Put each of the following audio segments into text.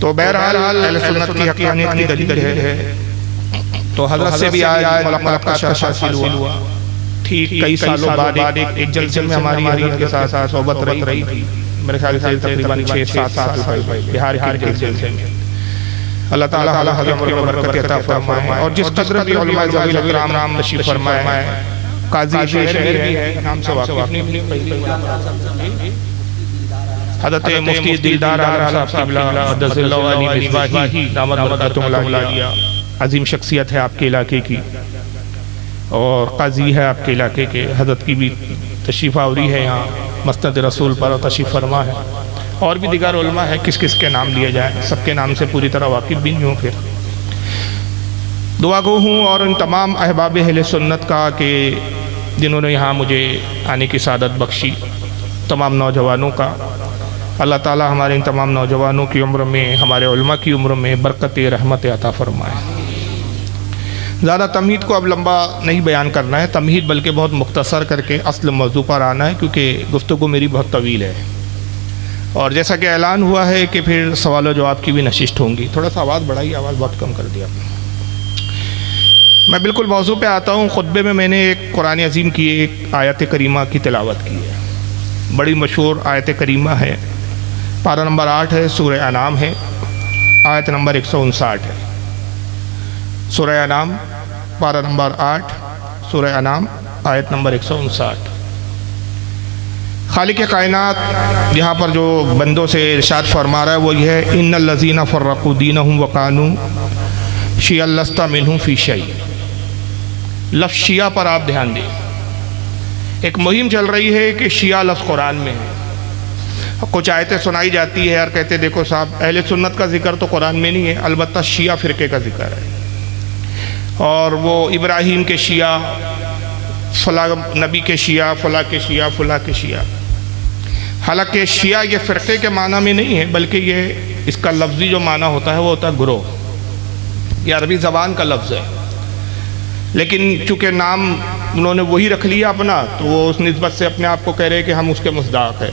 تو بہرحال اہل سنت کی حقانیت کی دلیل ہے۔ تو حضرت سے بھی آج ملاقات کا شرف حاصل ہوا، ٹھیک کئی سالوں بعد ایک جلسے میں ہماری حضرت کے ساتھ صحبت رہی تھی، میرے خیال سے تقریباً 6-7 سال پہلے بہار کے جلسے میں۔ اللہ تعالیٰ حضرت کی برکت عطا فرمائے، اور جس قدر بھی علماء ذوی الاکرام نشیب فرمائے، قاضی شہر بھی ہے، نام سے واقف نہیں، حضرت مفتی دلدار عالم صاحب قبلہ قدس اللہ علی مصباحی دامت برکاتہم العالیہ، عظیم شخصیت ہے آپ کے علاقے کی، اور قاضی ہے آپ کے علاقے کے، حضرت کی بھی تشریف آوری ہے یہاں مسند رسول پر تشریف فرما ہے، اور بھی دیگر علماء ہے، کس کس کے نام لیے جائیں، سب کے نام سے پوری طرح واقف بھی نہیں ہوں۔ پھر دعا گو ہوں اور ان تمام احباب اہل سنت کا کہ جنہوں نے یہاں مجھے آنے کی سعادت بخشی، تمام نوجوانوں کا اللہ تعالیٰ ہمارے ان تمام نوجوانوں کی عمر میں، ہمارے علماء کی عمر میں برکت رحمت عطا فرمائے۔ زیادہ تمہید کو اب لمبا نہیں بیان کرنا ہے، تمہید بلکہ بہت مختصر کر کے اصل موضوع پر آنا ہے، کیونکہ گفتگو میری بہت طویل ہے، اور جیسا کہ اعلان ہوا ہے کہ پھر سوال و جواب کی بھی نشست ہوں گی۔ تھوڑا سا آواز بڑھائی، آواز بہت کم کر دیا۔ میں بالکل موضوع پہ آتا ہوں۔ خطبے میں نے ایک قرآن عظیم کی ایک آیت کریمہ کی تلاوت کی ہے، بڑی مشہور آیت کریمہ ہے، پارہ نمبر 8 ہے، سورہ انعام ہے، آیت نمبر 159 ہے۔ سورہ انعام پارہ نمبر 8، سورہ انعام آیت نمبر 159۔ خالق کائنات یہاں پر جو بندوں سے ارشاد فرما رہا ہے وہ یہ ہے، ان الذین فرقوا دینہم وکانوا شیعا لست منہم فی شیء۔ لفظ شیعہ پر آپ دھیان دیں، ایک مہم چل رہی ہے کہ شیعہ لفظ قرآن میں ہے، کچھ آیتیں سنائی جاتی ہے اور کہتے دیکھو صاحب اہل سنت کا ذکر تو قرآن میں نہیں ہے، البتہ شیعہ فرقے کا ذکر ہے، اور وہ ابراہیم کے شیعہ، فلاں نبی کے شیعہ، فلاں کے شیعہ، فلاں کے شیعہ۔ حالانکہ شیعہ یہ فرقے کے معنی میں نہیں ہے، بلکہ یہ اس کا لفظی جو معنی ہوتا ہے وہ ہوتا ہے گروہ، یہ عربی زبان کا لفظ ہے، لیکن چونکہ نام انہوں نے وہی رکھ لیا اپنا، تو وہ اس نسبت سے اپنے آپ کو کہہ رہے کہ ہم اس کے مصداق ہیں۔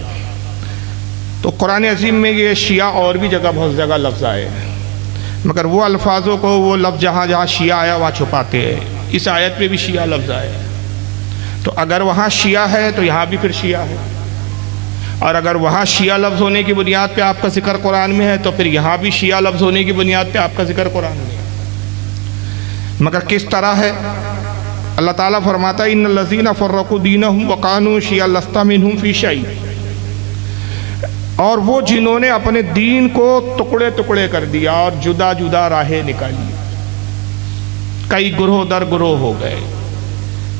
تو قرآن عظیم میں یہ شیعہ اور بھی جگہ بہت جگہ لفظ آئے ہیں، مگر وہ الفاظوں کو وہ لفظ جہاں جہاں شیعہ آیا وہاں چھپاتے ہیں۔ اس آیت پہ بھی شیعہ لفظ آئے ہیں، تو اگر وہاں شیعہ ہے تو یہاں بھی پھر شیعہ ہے، اور اگر وہاں شیعہ لفظ ہونے کی بنیاد پہ آپ کا ذکر قرآن میں ہے تو پھر یہاں بھی شیعہ لفظ ہونے کی بنیاد پہ آپ کا ذکر قرآن میں ہے، مگر کس طرح ہے؟ اللہ تعالیٰ فرماتا ہے ان الذین فرقوا دینہم وکانوا شیعا لست منہم فی شیء، اور وہ جنہوں نے اپنے دین کو ٹکڑے ٹکڑے کر دیا اور جدا جدا راہیں نکالی، کئی گروہ در گروہ ہو گئے۔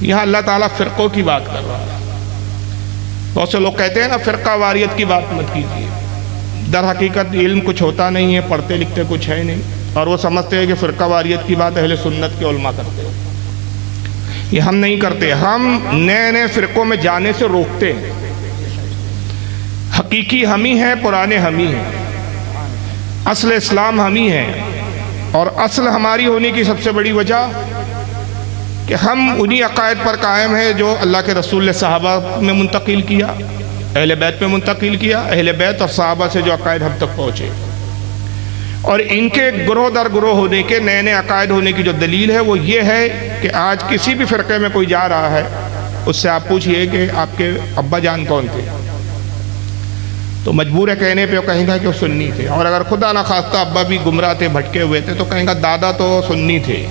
یہاں اللہ تعالیٰ فرقوں کی بات کر رہا ہے۔ بہت سے لوگ کہتے ہیں نا فرقہ واریت کی بات مت کیجیے، در حقیقت علم کچھ ہوتا نہیں ہے، پڑھتے لکھتے کچھ ہے نہیں، اور وہ سمجھتے ہیں کہ فرقہ واریت کی بات اہل سنت کے علماء کرتے ہیں۔ یہ ہم نہیں کرتے، ہم نئے نئے فرقوں میں جانے سے روکتے ہیں۔ حقیقی ہم ہی ہیں، پرانے ہم ہی ہیں، اصل اسلام ہم ہی ہیں، اور اصل ہماری ہونے کی سب سے بڑی وجہ کہ ہم انہی عقائد پر قائم ہیں جو اللہ کے رسول نے صحابہ میں منتقل کیا، اہل بیت میں منتقل کیا، اہل بیت اور صحابہ سے جو عقائد ہم تک پہنچے، اور ان کے گروہ در گروہ ہونے کے، نئے نئے عقائد ہونے کی جو دلیل ہے وہ یہ ہے کہ آج کسی بھی فرقے میں کوئی جا رہا ہے، اس سے آپ پوچھئے کہ آپ کے ابا جان کون تھے، تو مجبور ہے کہنے پہ وہ کہیں گا کہ وہ سنی تھے، اور اگر خدا نہ خواستہ ابا بھی گمراہ تھے، بھٹکے ہوئے تھے، تو کہیں گا دادا تو سنی تھے۔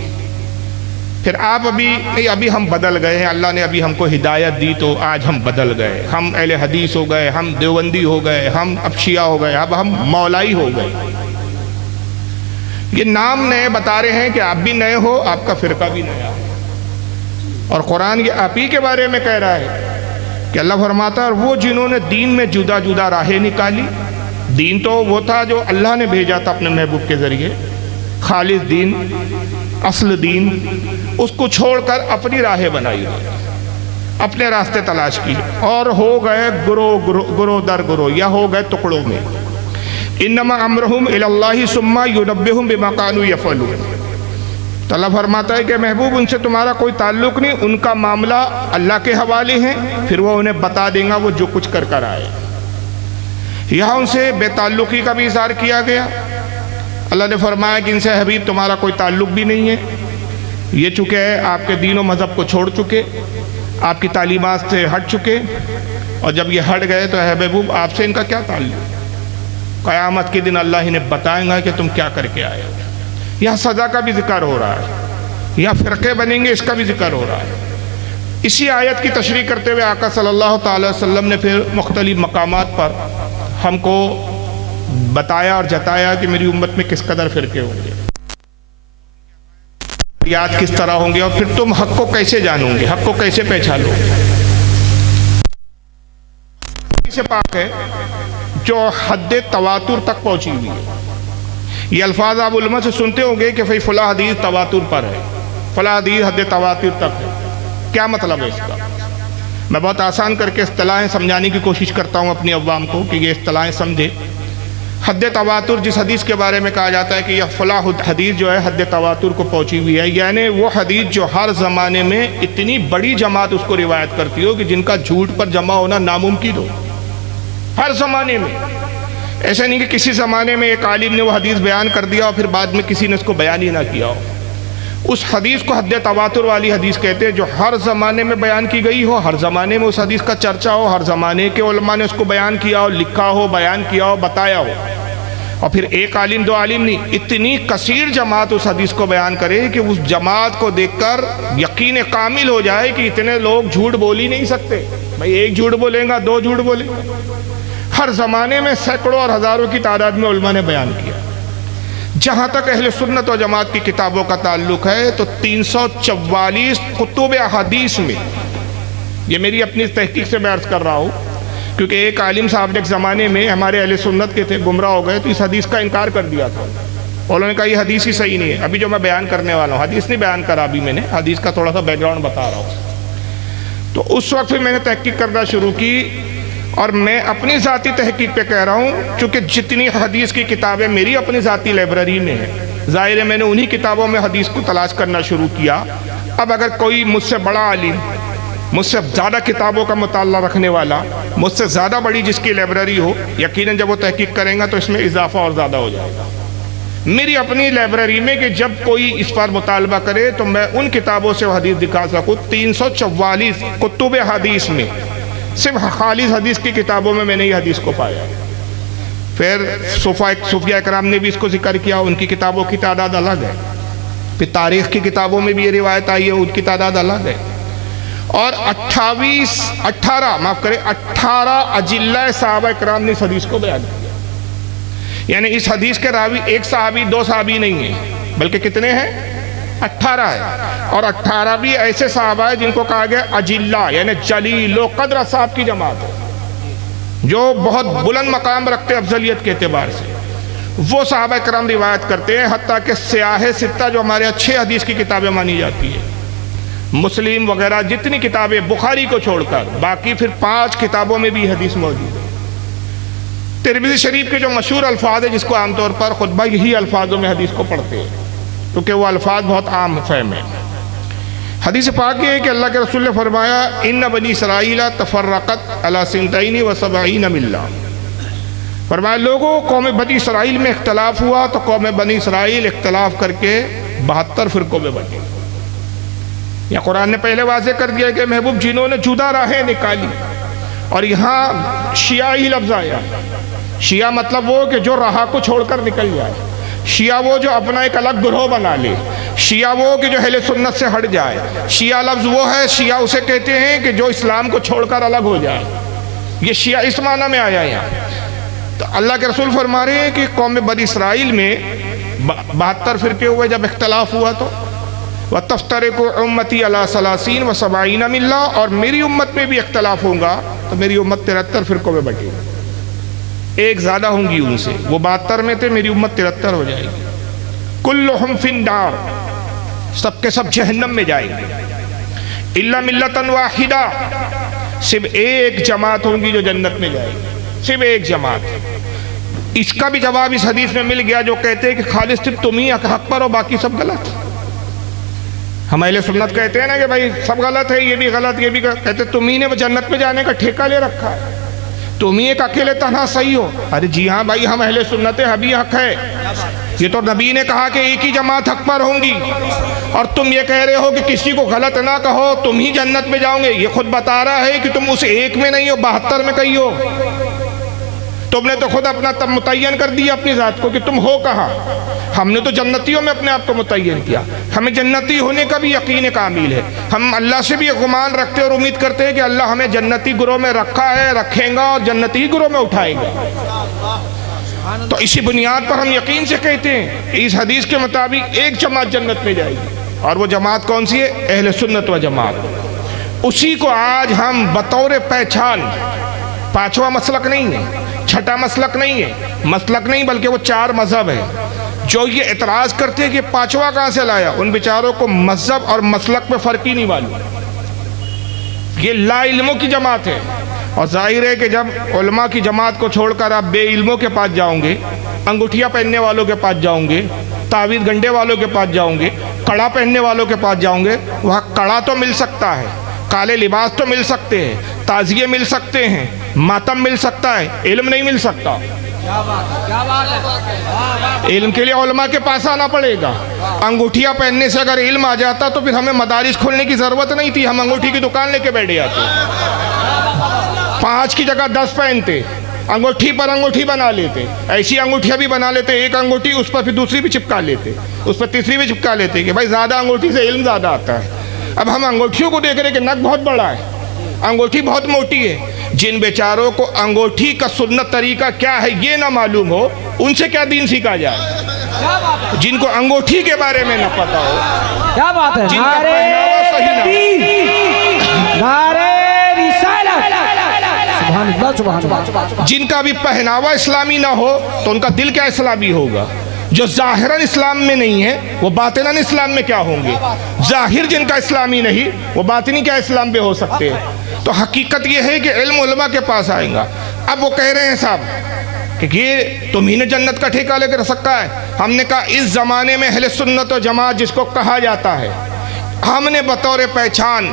پھر آپ ابھی ہم بدل گئے ہیں، اللہ نے ابھی ہم کو ہدایت دی تو آج ہم بدل گئے، ہم اہل حدیث ہو گئے، ہم دیوبندی ہو گئے، ہم اب شیعہ ہو گئے، اب ہم مولائی ہو گئے۔ یہ نام نئے بتا رہے ہیں کہ آپ بھی نئے ہو، آپ کا فرقہ بھی نیا ہے، اور قرآن یہ آپ ہی کے بارے میں کہہ رہا ہے کہ اللہ فرماتا ہے اور وہ جنہوں نے دین میں جدا جدا راہیں نکالی، دین تو وہ تھا جو اللہ نے بھیجا تھا اپنے محبوب کے ذریعے، خالص دین، اصل دین، اس کو چھوڑ کر اپنی راہیں بنائی، اپنے راستے تلاش کیے، اور ہو گئے گروہ در گروہ، یا ہو گئے ٹکڑوں میں۔ انما امرہم الی اللہ ثم ینبئہم بما کانوا یفعلون۔ تو اللہ فرماتا ہے کہ محبوب ان سے تمہارا کوئی تعلق نہیں، ان کا معاملہ اللہ کے حوالے ہیں، پھر وہ انہیں بتا دیں گا وہ جو کچھ کر آئے۔ یہاں ان سے بے تعلقی کا بھی اظہار کیا گیا، اللہ نے فرمایا کہ ان سے حبیب تمہارا کوئی تعلق بھی نہیں ہے، یہ چکے آپ کے دین و مذہب کو چھوڑ چکے، آپ کی تعلیمات سے ہٹ چکے، اور جب یہ ہٹ گئے تو اے محبوب آپ سے ان کا کیا تعلق؟ قیامت کے دن اللہ انہیں بتائیں گا کہ تم کیا کر کے آئے ہو۔ یہاں سزا کا بھی ذکر ہو رہا ہے، یہاں فرقے بنیں گے اس کا بھی ذکر ہو رہا ہے۔ اسی آیت کی تشریح کرتے ہوئے آقا صلی اللہ تعالی وسلم نے پھر مختلف مقامات پر ہم کو بتایا اور جتایا کہ میری امت میں کس قدر فرقے ہوں گے، یاد کس طرح ہوں گے، اور پھر تم حق کو کیسے جانو گے، حق کو کیسے پہچانو گے۔ سے پاک ہے جو حد تواتر تک پہنچی ہوئی ہے۔ یہ الفاظ آپ علماء سے سنتے ہوں گے کہ فلاں حدیث تواتر پر ہے، فلاں حدیث حد تواتر تک ہے۔ کیا مطلب ہے اس کا؟ میں بہت آسان کر کے اصطلاحیں سمجھانے کی کوشش کرتا ہوں اپنی عوام کو کہ یہ اصطلاحیں سمجھے۔ حد تواتر جس حدیث کے بارے میں کہا جاتا ہے کہ یہ فلاں حدیث جو ہے حد تواتر کو پہنچی ہوئی ہے، یعنی وہ حدیث جو ہر زمانے میں اتنی بڑی جماعت اس کو روایت کرتی ہو کہ جن کا جھوٹ پر جمع ہونا ناممکن ہو، ہر زمانے میں۔ ایسا نہیں کہ کسی زمانے میں ایک عالم نے وہ حدیث بیان کر دیا اور پھر بعد میں کسی نے اس کو بیان ہی نہ کیا ہو۔ اس حدیث کو حد تواتر والی حدیث کہتے ہیں جو ہر زمانے میں بیان کی گئی ہو، ہر زمانے میں اس حدیث کا چرچا ہو، ہر زمانے کے علماء نے اس کو بیان کیا ہو، لکھا ہو، بیان کیا ہو، بتایا ہو، اور پھر ایک عالم دو عالم نہیں، اتنی کثیر جماعت اس حدیث کو بیان کرے کہ اس جماعت کو دیکھ کر یقین کامل ہو جائے کہ اتنے لوگ جھوٹ بول ہی نہیں سکتے۔ بھائی ایک جھوٹ بولیں گا، دو جھوٹ بولیں گا، ہر زمانے میں سینکڑوں اور ہزاروں کی تعداد میں علماء نے بیان کیا۔ جہاں تک اہل سنت و جماعت کی کتابوں کا تعلق ہے تو 344 کتب احادیث میں، یہ میری اپنی تحقیق سے میں عرض کر رہا ہوں کیونکہ ایک عالم صاحب نے ایک زمانے میں ہمارے اہل سنت کے تھے، گمراہ ہو گئے تو اس حدیث کا انکار کر دیا تھا، اور انہوں نے کہا یہ حدیث ہی صحیح نہیں ہے۔ ابھی جو میں بیان کرنے والا ہوں حدیث نہیں بیان کرا، ابھی میں نے حدیث کا تھوڑا سا بیک گراؤنڈ بتا رہا ہوں۔ تو اس وقت پھر میں نے تحقیق کرنا شروع کی، اور میں اپنی ذاتی تحقیق پہ کہہ رہا ہوں چونکہ جتنی حدیث کی کتابیں میری اپنی ذاتی لائبریری میں ہیں، ظاہر ہے میں نے انہی کتابوں میں حدیث کو تلاش کرنا شروع کیا۔ اب اگر کوئی مجھ سے بڑا عالم، مجھ سے زیادہ کتابوں کا مطالعہ رکھنے والا، مجھ سے زیادہ بڑی جس کی لائبریری ہو، یقیناً جب وہ تحقیق کریں گا تو اس میں اضافہ اور زیادہ ہو جائے گا۔ میری اپنی لائبریری میں کہ جب کوئی اس پر مطالبہ کرے تو میں ان کتابوں سے وہ حدیث دکھا سکوں۔ 344 کتب حدیث میں صرف خالص حدیث کی کتابوں میں نے یہ حدیث کو پایا۔ پھر صوفیاء کرام نے بھی اس کو ذکر کیا، ان کی کتابوں کی تعداد الگ ہے۔ پھر تاریخ کی کتابوں میں بھی یہ روایت آئی ہے، ان کی تعداد الگ ہے۔ اور 18 اجلہ صحابہ کرام نے اس حدیث کو بیان کیا، یعنی اس حدیث کے راوی ایک صحابی دو صحابی نہیں ہیں بلکہ کتنے ہیں؟ 18 ہے، اور 18 بھی ایسے صحابہ ہیں جن کو کہا گیا اجلہ، یعنی جلیل و قدر صاحب کی جماعت ہے، جو بہت بلند مقام رکھتے ہیں افضلیت کے اعتبار سے۔ وہ صحابہ کرام روایت کرتے ہیں، حتیٰ کہ سیاہ ستہ جو ہمارے اچھے حدیث کی کتابیں مانی جاتی ہیں، مسلم وغیرہ جتنی کتابیں، بخاری کو چھوڑ کر باقی پھر 5 کتابوں میں بھی حدیث موجود ہے۔ ترمذی شریف کے جو مشہور الفاظ ہیں جس کو عام طور پر خطبہ یہی الفاظوں میں حدیث کو پڑھتے ہیں کیونکہ وہ الفاظ بہت عام فہم ہیں۔ حدیث پاک یہ ہے کہ اللہ کے رسول نے فرمایا ان بنی اسرائیل تفرقت علی 72 ملہ، فرمایا لوگوں قوم بنی اسرائیل میں اختلاف ہوا تو قوم بنی اسرائیل اختلاف کر کے 72 فرقوں میں بٹے۔ یا قرآن نے پہلے واضح کر دیا کہ محبوب جنہوں نے جدا راہیں نکالی، اور یہاں شیعہ ہی لفظ آیا۔ شیعہ مطلب وہ کہ جو راہ کو چھوڑ کر نکل جائے، شیعہ وہ جو اپنا ایک الگ گروہ بنا لے، شیعہ وہ کہ جو اہل سنت سے ہٹ جائے، شیعہ لفظ وہ ہے، شیعہ اسے کہتے ہیں کہ جو اسلام کو چھوڑ کر الگ ہو جائے۔ یہ شیعہ اس معنی میں آیا یہاں۔ تو اللہ کے رسول فرما رہے ہیں کہ قوم بنی اسرائیل میں 72 فرقے ہوئے جب اختلاف ہوا تو وَتَفْتَرِقُ أُمَّتِي عَلَى 30 و70 ملہ، اور میری امت میں بھی اختلاف ہوگا تو میری امت 73 فرقوں میں بٹے گی، ایک زیادہ ہوں گی ان سے، وہ 72 میں تھے، میری امت 73 ہو جائے گی۔ کلہم فی النار، سب کے سب جہنم میں جائیں گے، الا ملۃ واحدہ، صرف ایک جماعت ہوں گی جو جنت میں جائے گی، صرف ایک جماعت۔ اس کا بھی جواب اس حدیث میں مل گیا جو کہتے ہیں کہ خالص صرف تم ہی حق پر ہو، باقی سب غلط۔ ہم اہل سنت کہتے ہیں نا کہ بھائی سب غلط ہے، یہ بھی غلط، یہ بھی غلط، کہتے تم ہی نے جنت میں جانے کا ٹھیکہ لے رکھا ہے، تم ہی ایک اکیلے تنہا صحیح ہو۔ ارے جی ہاں بھائی، ہم اہل سنت ہیں، ابھی حق ہے، یہ تو نبی نے کہا کہ ایک ہی جماعت حق پر ہوں گی، اور تم یہ کہہ رہے ہو کہ کسی کو غلط نہ کہو، تم ہی جنت میں جاؤ گے۔ یہ خود بتا رہا ہے کہ تم اس ایک میں نہیں ہو، 72 میں کہیں ہو۔ تم نے تو خود اپنا تب متعین کر دیا اپنی ذات کو کہ تم ہو کہاں۔ ہم نے تو جنتیوں میں اپنے آپ کو متعین کیا، ہمیں جنتی ہونے کا بھی یقین کامل ہے۔ ہم اللہ سے بھی گمان رکھتے اور امید کرتے ہیں کہ اللہ ہمیں جنتی گروہ میں رکھا ہے، رکھیں گا اور جنتی گروہ میں اٹھائے گا۔ تو اسی بنیاد پر ہم یقین سے کہتے ہیں اس حدیث کے مطابق ایک جماعت جنت میں جائے گی، اور وہ جماعت کون سی ہے؟ اہل سنت و جماعت۔ اسی کو آج ہم بطور پہچان، پانچواں مسلک نہیں ہے، چھٹا مسلک نہیں ہے، مسلک نہیں بلکہ وہ 4 مذہب ہے، جو یہ اعتراض کرتے ہیں کہ پانچواں کہاں سے لایا، ان بیچاروں کو مذہب اور مسلک پہ فرق ہی نہیں معلوم۔ یہ لا علموں کی جماعت ہے، اور ظاہر ہے کہ جب علماء کی جماعت کو چھوڑ کر آپ بے علموں کے پاس جاؤں گے، انگوٹھیاں پہننے والوں کے پاس جاؤں گے، تعویذ گنڈے والوں کے پاس جاؤں گے، کڑا پہننے والوں کے پاس جاؤں گے، وہاں کڑا تو مل سکتا ہے، کالے لباس تو مل سکتے ہیں، تعزیے مل سکتے ہیں، ماتم مل سکتا ہے، علم نہیں مل سکتا۔ علم کے لیے علماء کے پاس آنا پڑے گا۔ انگوٹھیاں پہننے سے اگر علم آ جاتا تو پھر ہمیں مدارس کھولنے کی ضرورت نہیں تھی، ہم انگوٹھی کی دکان لے کے بیٹھ جاتے، 5 کی جگہ 10 پہنتے، انگوٹھی پر انگوٹھی بنا لیتے، ایسی انگوٹھیاں بھی بنا لیتے، ایک انگوٹھی اس پر پھر دوسری بھی چپکا لیتے، اس پر تیسری بھی چپکا لیتے کہ بھائی زیادہ انگوٹھی سے علم زیادہ آتا ہے۔ اب ہم انگوٹھیوں کو دیکھ رہے کہ نک بہت بڑا ہے، انگوٹھی بہت موٹی ہے۔ جن بیچاروں کو انگوٹھی کا سنت طریقہ کیا ہے یہ نہ معلوم ہو، ان سے کیا دین سیکھا جائے؟ جن کو انگوٹھی کے بارے میں نہ پتا ہو، کیا بات ہے، جن کا پہناوا صحیح نہ ہو، جن کا بھی پہناوا اسلامی نہ ہو تو ان کا دل کیا اسلامی ہوگا؟ جو ظاہراً اسلام میں نہیں ہے وہ باطناً اسلام میں کیا ہوں گے؟ ظاہر جن کا اسلامی نہیں وہ باطنی کیا اسلام میں ہو سکتے ہیں؟ تو حقیقت یہ ہے کہ علم علماء کے پاس آئیں گا۔ اب وہ کہہ رہے ہیں صاحب کہ یہ تم ہی نے جنت کا ٹھیکہ لے کے رکھ سکا ہے۔ ہم نے کہا اس زمانے میں اہل سنت و جماعت جس کو کہا جاتا ہے، ہم نے بطور پہچان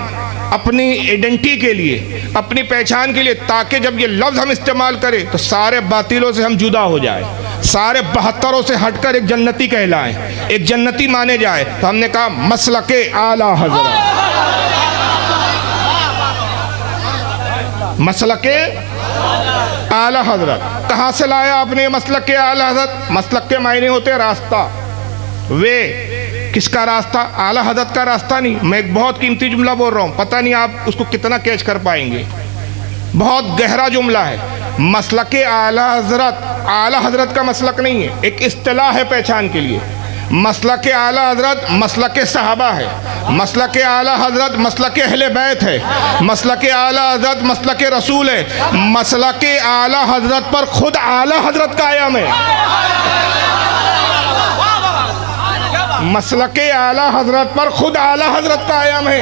اپنی ایڈنٹی کے لیے، اپنی پہچان کے لیے، تاکہ جب یہ لفظ ہم استعمال کریں تو سارے باطلوں سے ہم جدا ہو جائیں، سارے 72 سے ہٹ کر ایک جنتی کہلائیں، ایک جنتی مانے جائے، تو ہم نے کہا مسلک اعلیٰ حضرت۔ مسلک اعلیٰ حضرت کہاں سے لایا آپ نے مسلک اعلیٰ حضرت؟ مسلک کے معنی ہوتے راستہ، کس کا راستہ؟ اعلیٰ حضرت کا راستہ نہیں۔ میں ایک بہت قیمتی جملہ بول رہا ہوں، پتہ نہیں آپ اس کو کتنا کیچ کر پائیں گے، بہت گہرا جملہ ہے۔ مسلک اعلیٰ حضرت، اعلیٰ حضرت کا مسلک نہیں ہے، ایک اصطلاح ہے پہچان کے لیے۔ مسلک اعلیٰ حضرت مسلک صحابہ ہے، مسلک اعلیٰ حضرت مسلک اہل بیت ہے، مسلک اعلیٰ حضرت مسلک رسول ہے، مسلک اعلیٰ حضرت پر خود اعلیٰ حضرت قائم ہے۔ مسلک اعلیٰ حضرت پر خود اعلیٰ حضرت قائم ہے۔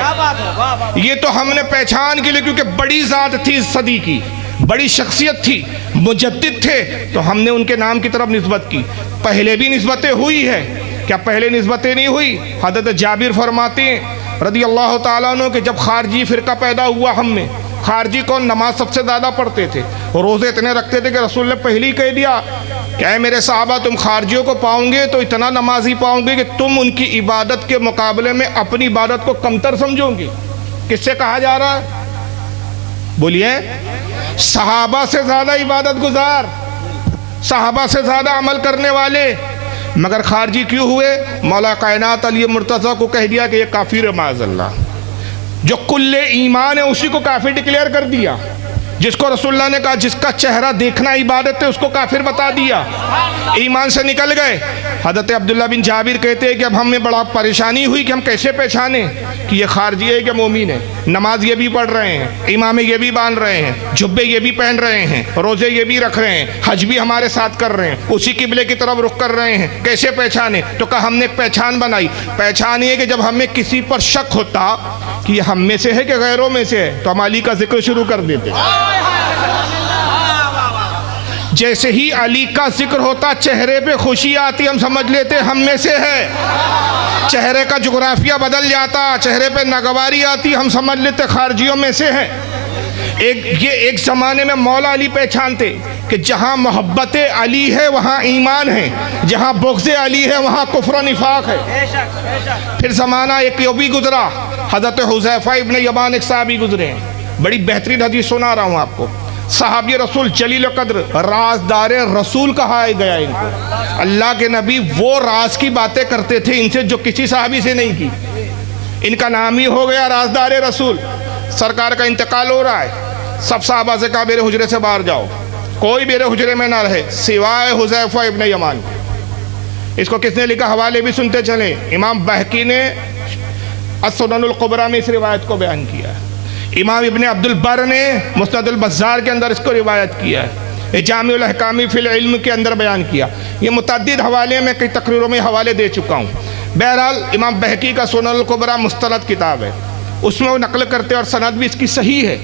یہ تو ہم نے پہچان کے لیے، کیونکہ بڑی ذات تھی صدی کی، بڑی شخصیت تھی، مجدد تھے، تو ہم نے ان کے نام کی طرف نسبت کی۔ پہلے بھی نسبتیں ہوئی ہے، کیا پہلے نسبتیں نہیں ہوئی؟ حضرت جابر فرماتے ہیں رضی اللہ تعالیٰ عنہ کہ جب خارجی فرقہ پیدا ہوا ہم میں، خارجی کون؟ نماز سب سے زیادہ پڑھتے تھے، روزے اتنے رکھتے تھے کہ رسول نے پہلے ہی کہہ دیا کہ اے میرے صحابہ، تم خارجیوں کو پاؤں گے تو اتنا نمازی پاؤں گے کہ تم ان کی عبادت کے مقابلے میں اپنی عبادت کو کمتر سمجھو گے۔ کس سے کہا جا رہا ہے؟ بولیے، صحابہ سے زیادہ عبادت گزار، صحابہ سے زیادہ عمل کرنے والے، مگر خارجی کیوں ہوئے؟ مولا کائنات علی مرتضیٰ کو کہہ دیا کہ یہ کافر ہے معاذ اللہ۔ جو کل ایمان ہے اسی کو کافر ڈکلیئر کر دیا۔ جس کو رسول اللہ نے کہا جس کا چہرہ دیکھنا عبادت ہے اس کو کافر بتا دیا، ایمان سے نکل گئے۔ حضرت عبداللہ بن جابر کہتے ہیں کہ اب ہمیں بڑا پریشانی ہوئی کہ ہم کیسے پہچانیں کہ یہ خارجی ہے کہ مومن ہے۔ نماز یہ بھی پڑھ رہے ہیں، امامے یہ بھی باندھ رہے ہیں، جبے یہ بھی پہن رہے ہیں، روزے یہ بھی رکھ رہے ہیں، حج بھی ہمارے ساتھ کر رہے ہیں، اسی قبلے کی طرف رخ کر رہے ہیں، کیسے پہچانیں؟ تو کہا ہم نے ایک پہچان بنائی۔ پہچان یہ کہ جب ہمیں کسی پر شک ہوتا کہ یہ ہم میں سے ہے کہ غیروں میں سے ہے تو ہم علی کا ذکر شروع کر دیتے۔ جیسے ہی علی کا ذکر ہوتا چہرے پہ خوشی آتی، ہم سمجھ لیتے ہم میں سے ہے۔ چہرے کا جغرافیہ بدل جاتا، چہرے پہ ناگواری آتی، ہم سمجھ لیتے خارجیوں میں سے ہیں۔ ایک زمانے میں مولا علی پہچانتے کہ جہاں محبت علی ہے وہاں ایمان ہے، جہاں بغض علی ہے وہاں کفر و نفاق ہے۔ پھر زمانہ ایک یہ بھی گزرا، حضرت حذیفہ ابن یمان ایک صحابی گزرے ہیں، بڑی بہترین حدیث سنا رہا ہوں آپ کو۔ صحابی رسول جلیل قدر، رازدار رسول کہا گیا ان کو۔ اللہ کے نبی وہ راز کی باتیں کرتے تھے ان سے جو کسی صحابی سے نہیں کی، ان کا نام ہی ہو گیا رازدار رسول۔ سرکار کا انتقال ہو رہا ہے، سب صحابہ سے کہا میرے حجرے سے باہر جاؤ، کوئی میرے حجرے میں نہ رہے سوائے حذیفہ ابن یمان۔ اس کو کس نے لکھا؟ حوالے بھی سنتے چلیں، امام بہقی نے السنن الکبریٰ میں اس روایت کو بیان کیا ہے، امام ابن عبد البر نے مسند البزار کے اندر اس کو روایت کیا ہے، جامع الاحکام فی العلم کے اندر بیان کیا۔ یہ متعدد حوالے میں کئی تقریروں میں حوالے دے چکا ہوں۔ بہرحال امام بہقی کا سنن الکبریٰ مستند کتاب ہے، اس میں وہ نقل کرتے اور سند بھی اس کی صحیح ہے۔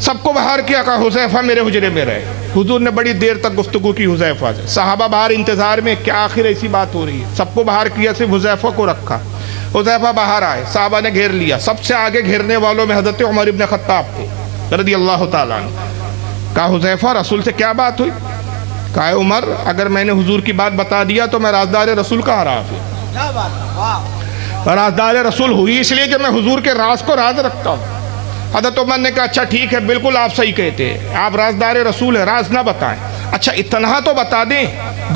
سب کو باہر کیا، کہا حذیفہ میرے حجرے میں رہے۔ حضور نے بڑی دیر تک گفتگو کی حذیفہ سے، صحابہ باہر انتظار میں کیا آخر ایسی بات ہو رہی ہے، سب کو باہر کیا، صرف حذیفہ کو رکھا۔ حذیفہ باہر آئے، صحابہ نے گھیر لیا، سب سے آگے گھیرنے والوں میں حضرت عمر ابن خطاب تھے رضی اللہ تعالیٰ عنہ۔ کہا حذیفہ رسول سے کیا بات ہوئی؟ کہا عمر اگر میں نے حضور کی بات بتا دیا تو میں رازدار رسول کہاں رہا پھر؟ رازدار رسول ہوئی اس لیے کہ میں حضور کے راز کو راز رکھتا ہوں۔ حضرت عمر نے کہا اچھا ٹھیک ہے، بالکل آپ صحیح کہتے ہیں، آپ رازدار رسول ہیں، راز نہ بتائیں۔ اچھا اتنا تو بتا دیں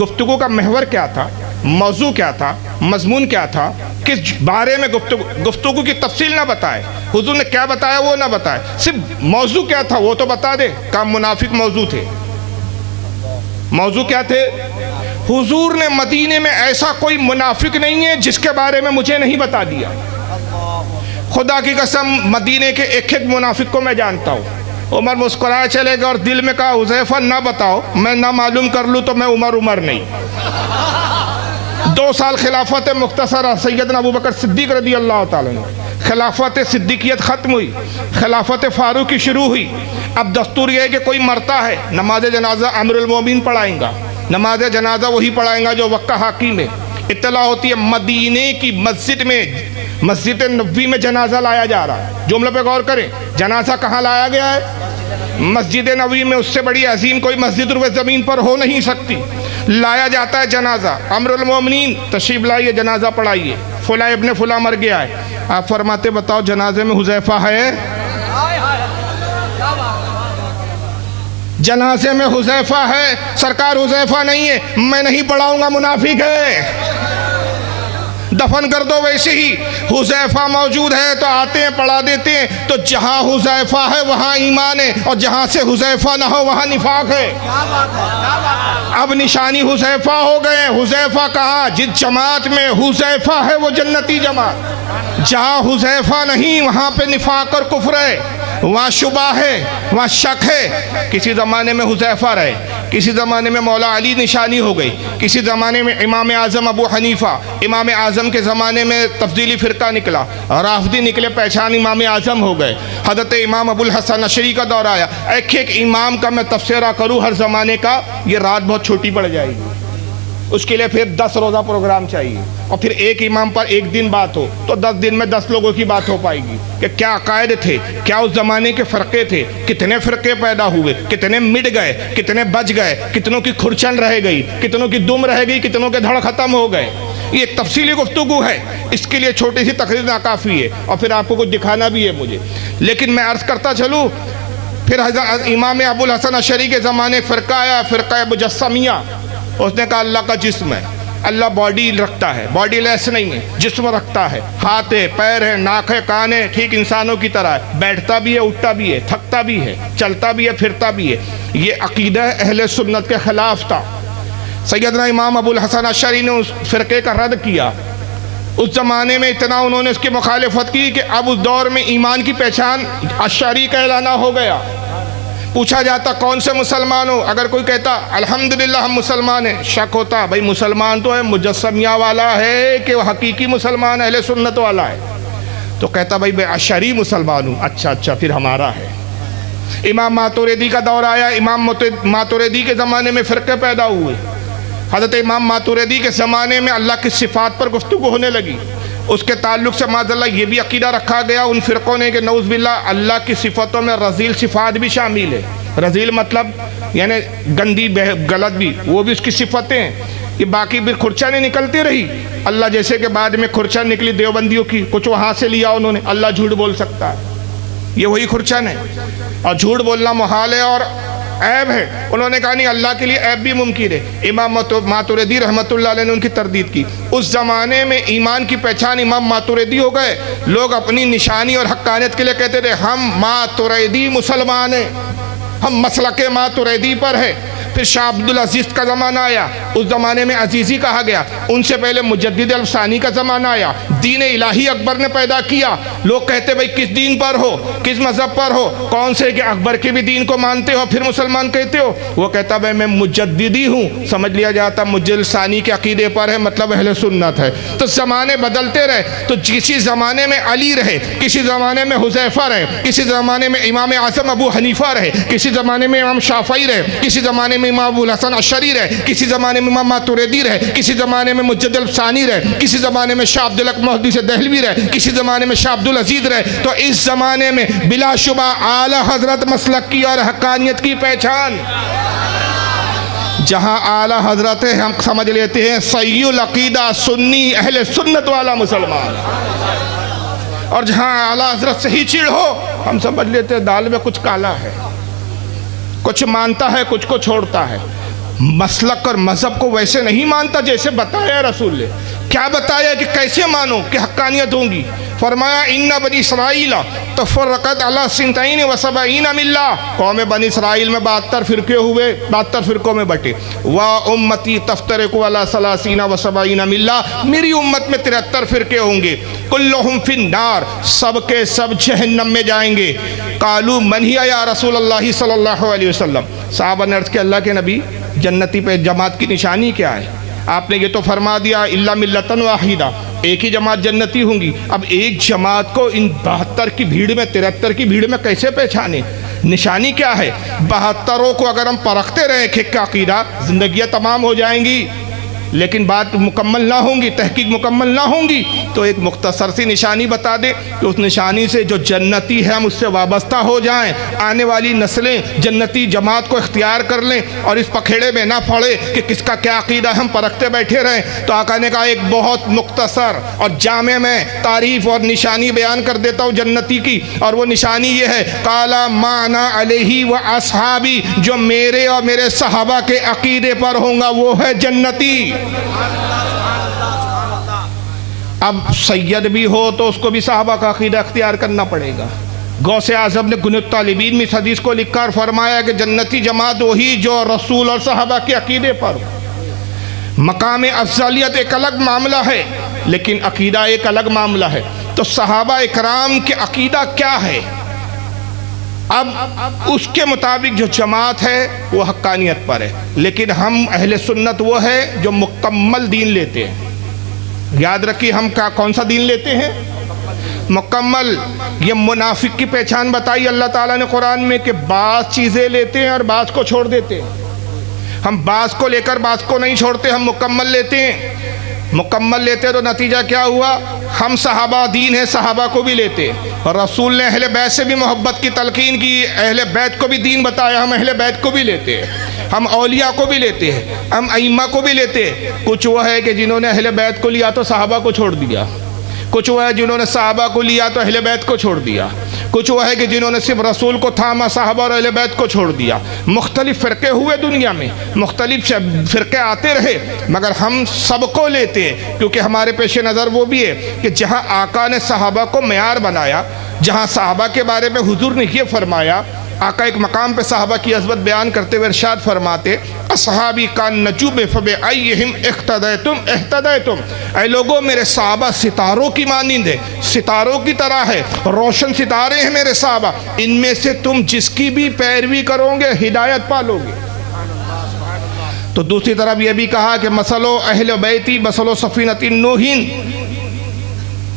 گفتگو کا محور کیا تھا، موضوع کیا تھا، مضمون کیا تھا، کس بارے میں گفتگو کی تفصیل نہ بتائے، حضور نے کیا بتایا وہ نہ بتائے، صرف موضوع کیا تھا وہ تو بتا دے۔ کہا منافق موضوع تھے۔ موضوع کیا تھے؟ حضور نے مدینے میں ایسا کوئی منافق نہیں ہے جس کے بارے میں مجھے نہیں بتا دیا۔ خدا کی قسم مدینے کے ایک ایک منافق کو میں جانتا ہوں۔ عمر مسکرائے چلے گا اور دل میں کہا حذیفہ نہ بتاؤ، میں نہ معلوم کر لوں تو میں عمر نہیں۔ 2 سال خلافت مختصرہ سیدنا ابوبکر صدیق رضی اللہ تعالیٰ عنہ، خلافت صدیقیت ختم ہوئی، خلافت فاروقی شروع ہوئی۔ اب دستور یہ ہے کہ کوئی مرتا ہے نماز جنازہ امیر المومنین پڑھائیں گا، نماز جنازہ وہی پڑھائیں گا جو وقت حاکم ہے۔ اطلاع ہوتی ہے مدینے کی مسجد میں، مسجد نبوی میں جنازہ لایا جا رہا ہے۔ جملے پہ غور کریں، جنازہ کہاں لایا گیا ہے؟ مسجد نبوی میں۔ اس سے بڑی عظیم کوئی مسجد روئے زمین پر ہو نہیں سکتی۔ لایا جاتا ہے جنازہ، امر المومنین تشریف لائیے جنازہ پڑھائیے، فلاں ابن فلاں مر گیا ہے۔ آپ فرماتے بتاؤ جنازے میں حذیفہ ہے؟ جنازے میں حذیفہ ہے؟ سرکار حذیفہ نہیں ہے، میں نہیں پڑھاؤں گا، منافق ہے، دفن کر دو ویسے ہی۔ حذیفہ موجود ہے تو آتے ہیں پڑھا دیتے ہیں۔ تو جہاں حذیفہ ہے وہاں ایمان ہے، اور جہاں سے حذیفہ نہ ہو وہاں نفاق ہے۔ اب نشانی حذیفہ ہو گئے۔ حذیفہ کہا جس جماعت میں حذیفہ ہے وہ جنتی جماعت، جہاں حذیفہ نہیں وہاں پہ نفاق اور کفر ہے، وہاں شبہ ہے، وہاں شک ہے۔ کسی زمانے میں حذیفہ رہے، کسی زمانے میں مولا علی نشانی ہو گئی، کسی زمانے میں امام اعظم ابو حنیفہ، امام اعظم کے زمانے میں تفضیلی فرقہ نکلا، رافضی نکلے، پہچان امام اعظم ہو گئے۔ حضرت امام ابو الحسن اشعری کا دور آیا۔ ایک ایک امام کا میں تفسیرہ کروں ہر زمانے کا، یہ رات بہت چھوٹی پڑ جائے گی، اس کے لیے پھر 10 روزہ پروگرام چاہیے، اور پھر ایک امام پر ایک دن بات ہو تو 10 دن میں 10 لوگوں کی بات ہو پائے گی کہ کیا عقائد تھے، کیا اس زمانے کے فرقے تھے، کتنے فرقے پیدا ہوئے، کتنے مٹ گئے، کتنے بچ گئے، کتنوں کی کھرچن رہ گئی، کتنوں کی دم رہ گئی، کتنوں کے دھڑ ختم ہو گئے۔ یہ ایک تفصیلی گفتگو ہے، اس کے لیے چھوٹی سی تقریر ناکافی ہے، اور پھر آپ کو کچھ دکھانا بھی ہے مجھے۔ لیکن میں عرض کرتا چلوں، پھر امام ابو الحسن اشعری کے زمانے فرقہ آیا، فرقہ مجسمیہ۔ اس نے کہا اللہ کا جسم ہے، اللہ باڈی رکھتا ہے، باڈی لیس نہیں ہے، جسم رکھتا ہے، ہاتھ ہے، پیر ہے، ناک ہے، کان ہے، ٹھیک انسانوں کی طرح ہے، بیٹھتا بھی ہے، اٹھتا بھی ہے، تھکتا بھی ہے، چلتا بھی ہے، پھرتا بھی ہے۔ یہ عقیدہ اہل سنت کے خلاف تھا۔ سیدنا امام ابو الحسن اشعری نے اس فرقے کا رد کیا۔ اس زمانے میں اتنا انہوں نے اس کی مخالفت کی کہ اب اس دور میں ایمان کی پہچان اشعری کہلانا ہو گیا۔ پوچھا جاتا کون سے مسلمان ہو، اگر کوئی کہتا الحمدللہ ہم مسلمان ہیں، شک ہوتا بھائی مسلمان تو ہے، مجسمیہ والا ہے کہ وہ حقیقی مسلمان اہل سنت والا ہے؟ تو کہتا بھائی میں اشعری مسلمان ہوں۔ اچھا پھر ہمارا ہے۔ امام ماتوریدی کا دور آیا، امام ماتوریدی کے زمانے میں فرقے پیدا ہوئے۔ حضرت امام ماتوریدی کے زمانے میں اللہ کی صفات پر گفتگو ہونے لگی۔ اس کے تعلق سے معاذ اللہ یہ بھی عقیدہ رکھا گیا ان فرقوں نے کہ نعوذ باللہ اللہ کی صفاتوں میں رذیل صفات بھی شامل ہے۔ رذیل مطلب یعنی گندی غلط بھی، وہ بھی اس کی صفتیں ہیں. یہ باقی بھی کھرچانے نکلتی رہی اللہ، جیسے کہ بعد میں کھرچان نکلی دیوبندیوں کی، کچھ وہاں سے لیا انہوں نے، اللہ جھوٹ بول سکتا ہے، یہ وہی کھرچان ہے. اور جھوٹ بولنا محال ہے اور عیب ہے. انہوں نے کہا نہیں، اللہ کے لیے عیب بھی ممکن ہے. امام ماتوریدی رحمۃ اللہ علیہ نے ان کی تردید کی. اس زمانے میں ایمان کی پہچان امام ماتوریدی ہو گئے. لوگ اپنی نشانی اور حقانیت کے لیے کہتے تھے ہم ماتوریدی مسلمان ہیں، ہم مسلک ماتوریدی پر ہے. پھر شاہ عبدالعزیز کا زمانہ آیا، اس زمانے میں عزیزی کہا گیا. ان سے پہلے مجدد الثانی کا زمانہ آیا، دین الہی اکبر نے پیدا کیا. لوگ کہتے بھئی کس دین پر ہو، کس مذہب پر ہو، کون سے کہ اکبر کے بھی دین کو مانتے ہو پھر مسلمان کہتے ہو. وہ کہتا بھئی میں مجددی ہوں، سمجھ لیا جاتا مجدد الثانی کے عقیدے پر ہے، مطلب اہل سنت ہے. تو زمانے بدلتے رہے، تو کسی زمانے میں علی رہے، کسی زمانے میں حذیفہ رہے، کسی زمانے میں امام اعظم ابو حنیفہ رہے، کسی زمانے میں امام شافعی رہے، کسی زمانے میں امام ابو الحسن اشعری رہے، کسی زمانے میں امام ماتوریدی رہے، کسی زمانے میں مجدد الثانی رہے، کسی زمانے میں شاہ عبدالحق محدث دہلوی رہے، کسی زمانے میں شاہ عبدالعزیز رہے. تو اس زمانے میں بلا شبہ اعلی حضرت مسلک کی اور حقانیت کی پہچان. جہاں اعلی حضرت ہم سمجھ لیتے ہیں صحیح العقیدہ سنی اہل سنت والا مسلمان، اور جہاں اعلی حضرت سے ہی چڑ ہو ہم سمجھ لیتے ہیں دال میں کچھ کالا ہے، کچھ مانتا ہے کچھ کو چھوڑتا ہے. مسلک اور مذہب کو ویسے نہیں مانتا جیسے بتایا رسول نے. کیا بتایا کہ کیسے مانو کہ حقانیت ہوں گی؟ فرمایا ان بنی اسرائیل تفرقت علی 72 ملہ، قوم بنی اسرائیل میں 72 فرقے ہوئے، 72 فرقوں میں بٹے. وامتی تفترق علی 73 ملہ، میری امت میں 73 فرقے ہوں گے. کلہم فی النار، سب کے سب جہنم میں جائیں گے. قالوا من ہی یا رسول اللہ صلی اللہ علیہ وسلم. صحابہ نے عرض کیا اللہ کے نبی جنتی پہ جماعت کی نشانی کیا ہے؟ آپ نے یہ تو فرما دیا الا ملتن واحدہ، ایک ہی جماعت جنتی ہوں گی. اب ایک جماعت کو ان 72 کی بھیڑ میں 73 کی بھیڑ میں کیسے پہچانے؟ نشانی کیا ہے؟ 72 کو اگر ہم پرکھتے رہیں ایک کا عقیدہ، زندگیاں تمام ہو جائیں گی لیکن بات مکمل نہ ہوں گی، تحقیق مکمل نہ ہوں گی. تو ایک مختصر سی نشانی بتا دے کہ اس نشانی سے جو جنتی ہے ہم اس سے وابستہ ہو جائیں، آنے والی نسلیں جنتی جماعت کو اختیار کر لیں اور اس پکھیڑے میں نہ پڑے کہ کس کا کیا عقیدہ ہم پرکھتے بیٹھے رہیں. تو آقا نے کہا ایک بہت مختصر اور جامع میں تعریف اور نشانی بیان کر دیتا ہوں جنتی کی، اور وہ نشانی یہ ہے قال ما انا علیہ و اصحابی، جو میرے اور میرے صحابہ کے عقیدے پر ہوں گا وہ ہے جنتی. اب سید بھی ہو تو اس کو بھی صحابہ کا عقیدہ اختیار کرنا پڑے گا. غوث اعظم نے گنۃ الطالبین میں اس حدیث کو لکھا اور فرمایا کہ جنتی جماعت وہی جو رسول اور صحابہ کے عقیدے پر. مقام افضلیت ایک الگ معاملہ ہے لیکن عقیدہ ایک الگ معاملہ ہے. تو صحابہ اکرام کے عقیدہ کیا ہے؟ اب اس کے مطابق جو جماعت ہے وہ حقانیت پر ہے، لیکن ہم اہل سنت وہ ہے جو مکمل دین لیتے ہیں. یاد رکھیے ہم کون سا دین لیتے ہیں؟ مکمل. یہ منافق کی پہچان بتائی اللہ تعالیٰ نے قرآن میں کہ بعض چیزیں لیتے ہیں اور بعض کو چھوڑ دیتے ہیں. ہم بعض کو لے کر بعض کو نہیں چھوڑتے، ہم مکمل لیتے ہیں. مکمل لیتے تو نتیجہ کیا ہوا؟ ہم صحابہ دین ہے، صحابہ کو بھی لیتے. اور رسول نے اہل بیت سے بھی محبت کی تلقین کی، اہل بیت کو بھی دین بتایا، ہم اہل بیت کو بھی لیتے ہیں. ہم اولیاء کو بھی لیتے ہیں، ہم ائمہ کو بھی لیتے ہیں. کچھ وہ ہے کہ جنہوں نے اہل بیت کو لیا تو صحابہ کو چھوڑ دیا، کچھ وہ ہے جنہوں نے صحابہ کو لیا تو اہل بیت کو چھوڑ دیا، کچھ وہ ہے کہ جنہوں نے صرف رسول کو تھاما، صحابہ اور اہل بیت کو چھوڑ دیا. مختلف فرقے ہوئے دنیا میں، مختلف فرقے آتے رہے، مگر ہم سب کو لیتے ہیں کیونکہ ہمارے پیش نظر وہ بھی ہے کہ جہاں آقا نے صحابہ کو معیار بنایا، جہاں صحابہ کے بارے میں حضور نے یہ فرمایا. آقا ایک مقام پہ صحابہ کی عظمت بیان کرتے ہوئے ارشاد فرماتے اصحابی کان نجوم فبأیہم اقتدیتم اہتدیتم. اے لوگوں میرے صحابہ ستاروں کی مانند ہے، ستاروں کی طرح ہے، روشن ستارے ہیں میرے صحابہ، ان میں سے تم جس کی بھی پیروی کرو گے ہدایت پالو گے. تو دوسری طرف یہ بھی کہا کہ مثل اہل بیتی مثل سفینۃ نوح،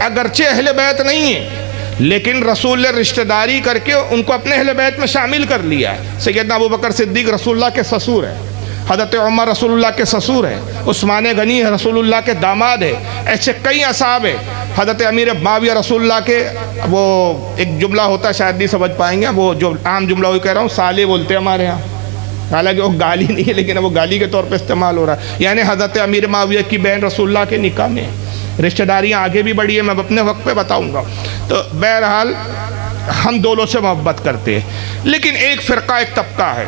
اگرچہ اہل بیت نہیں ہیں لیکن رسول نے رشتہ داری کر کے ان کو اپنے اہل بیت میں شامل کر لیا ہے۔ سیدنا ابوبکر صدیق رسول اللہ کے سسور ہے، حضرت عمر رسول اللہ کے سسور ہے، عثمان غنی رسول اللہ کے داماد ہے، ایسے کئی اصحاب ہیں۔ حضرت امیر معاویہ رسول اللہ کے، وہ ایک جملہ ہوتا ہے شاید نہیں سمجھ پائیں گے، وہ جو عام جملہ وہی کہہ رہا ہوں، سالے بولتے ہیں ہمارے ہاں، حالانکہ وہ گالی نہیں ہے لیکن وہ گالی کے طور پہ استعمال ہو رہا ہے، یعنی حضرت امیر معاویہ کی بہن رسول اللہ کے نکاح میں رشتہ داریاں آگے بھی بڑھی ہیں، میں اپنے وقت پہ بتاؤں گا۔ تو بہرحال ہم دونوں سے محبت کرتے ہیں، لیکن ایک فرقہ، ایک طبقہ ہے